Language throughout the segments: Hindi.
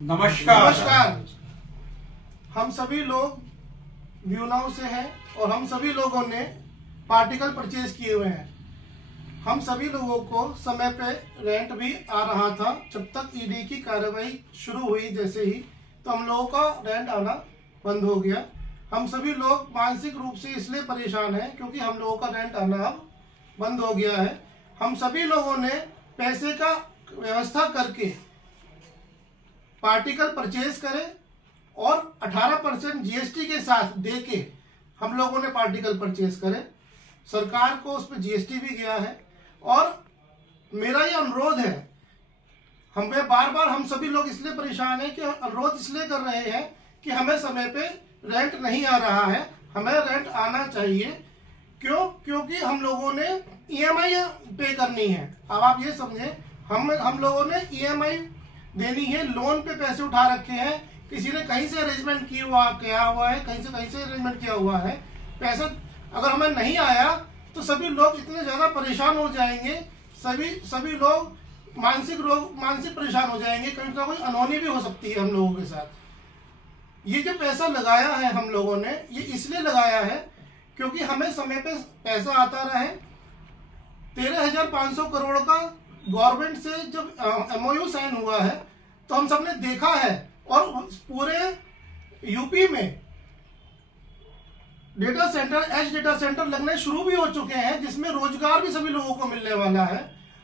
नमस्कार। हम सभी लोग व्यूनाव से हैं और हम सभी लोगों ने पार्टिकल परचेज किए हुए हैं। हम सभी लोगों को समय पे रेंट भी आ रहा था। जब तक ईडी की कार्रवाई शुरू हुई जैसे ही, तो हम लोगों का रेंट आना बंद हो गया। हम सभी लोग मानसिक रूप से इसलिए परेशान हैं क्योंकि हम लोगों का रेंट आना अब बंद हो गया है। हम सभी लोगों ने पैसे का व्यवस्था करके पार्टिकल परचेज करें और 18% जीएसटी के साथ देके हम लोगों ने पार्टिकल परचेज करें। सरकार को उस पर जीएसटी भी गया है और मेरा ये अनुरोध है, हमें बार बार हम सभी लोग इसलिए परेशान हैं कि अनुरोध इसलिए कर रहे हैं कि हमें समय पे रेंट नहीं आ रहा है, हमें रेंट आना चाहिए। क्योंकि हम लोगों ने ईएमआई पे करनी है। अब आप ये समझें, हम लोगों ने ईएमआई देनी है, लोन पे पैसे उठा रखे हैं, किसी ने कहीं से अरेंजमेंट किया हुआ है, कहीं से अरेंजमेंट किया हुआ है। पैसा अगर हमें नहीं आया तो सभी लोग इतने ज्यादा परेशान हो जाएंगे, सभी लोग मानसिक परेशान हो जाएंगे। कहीं ना कोई अनहोनी भी हो सकती है हम लोगों के साथ। ये जो पैसा लगाया है हम लोगों ने, ये इसलिए लगाया है क्योंकि हमें समय पे पैसा आता रहे। 13,500 करोड़ का गवर्नमेंट से जब एमओयू साइन हुआ है तो हम सबने देखा है और पूरे यूपी में डेटा सेंटर लगने शुरू भी हो चुके हैं, जिसमें रोजगार भी सभी लोगों को मिलने वाला है।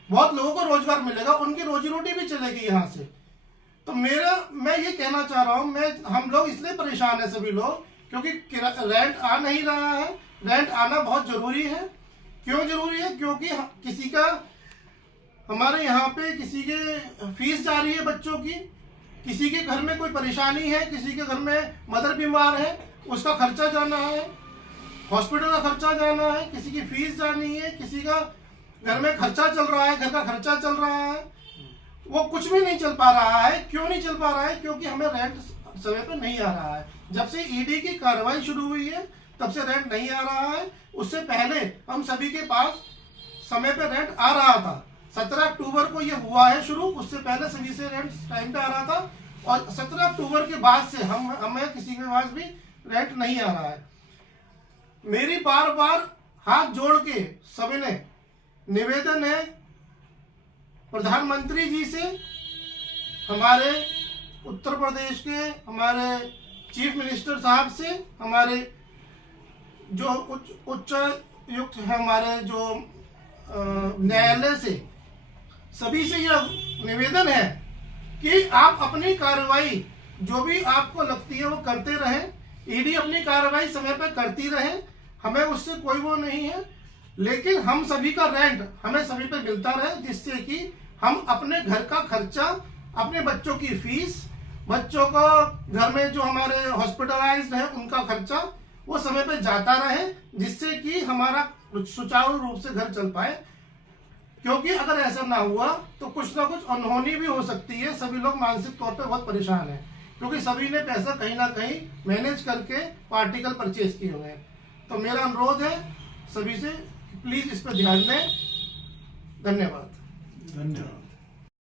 बहुत लोगों को रोजगार मिलेगा, उनकी रोजी रोटी भी चलेगी यहाँ से। तो मैं ये कहना चाह रहा हूँ, हम लोग इसलिए परेशान है सभी लोग क्योंकि रेंट आ नहीं रहा है। रेंट आना बहुत जरूरी है। क्यों जरूरी है? क्योंकि किसी का हमारे यहाँ पे किसी के फीस जा रही है बच्चों की, किसी के घर में कोई परेशानी है, किसी के घर में मदर बीमार है, उसका खर्चा जाना है, हॉस्पिटल का खर्चा जाना है, किसी की फीस जानी है, किसी का घर में खर्चा चल रहा है, घर का खर्चा चल रहा है, वो कुछ भी नहीं चल पा रहा है। क्यों नहीं चल पा रहा है? क्योंकि हमें रेंट समय पर नहीं आ रहा है। जब से ईडी की कार्रवाई शुरू हुई है तब से रेंट नहीं आ रहा है। उससे पहले हम सभी के पास समय पे रेंट आ रहा था। 17 अक्टूबर को ये हुआ है शुरू, उससे पहले सभी से रेंट टाइम पे आ रहा था और 17 अक्टूबर के बाद से हमें किसी के पास भी रेंट नहीं आ रहा है। मेरी बार बार हाथ जोड़ के सभी ने निवेदन है प्रधानमंत्री जी से, हमारे उत्तर प्रदेश के हमारे चीफ मिनिस्टर साहब से, हमारे जो उच्चायुक्त है, हमारे जो न्यायालय से, सभी से यह निवेदन है कि आप अपनी कार्रवाई जो भी आपको लगती है वो करते रहें। ईडी अपनी कार्रवाई समय पर करती रहे, हमें उससे कोई वो नहीं है, लेकिन हम सभी का रेंट हमें सभी पे मिलता रहे, जिससे कि हम अपने घर का खर्चा, अपने बच्चों की फीस, बच्चों को घर में जो हमारे हॉस्पिटलाइज्ड है उनका खर्चा वो समय पे जाता रहे, जिससे कि हमारा सुचारू रूप से घर चल पाए। क्योंकि अगर ऐसा ना हुआ तो कुछ ना कुछ अनहोनी भी हो सकती है। सभी लोग मानसिक तौर पे बहुत परेशान हैं क्योंकि सभी ने पैसा कहीं ना कहीं मैनेज करके पार्टिकल परचेज किए हुए हैं। तो मेरा अनुरोध है सभी से, प्लीज इस पर ध्यान दें। धन्यवाद।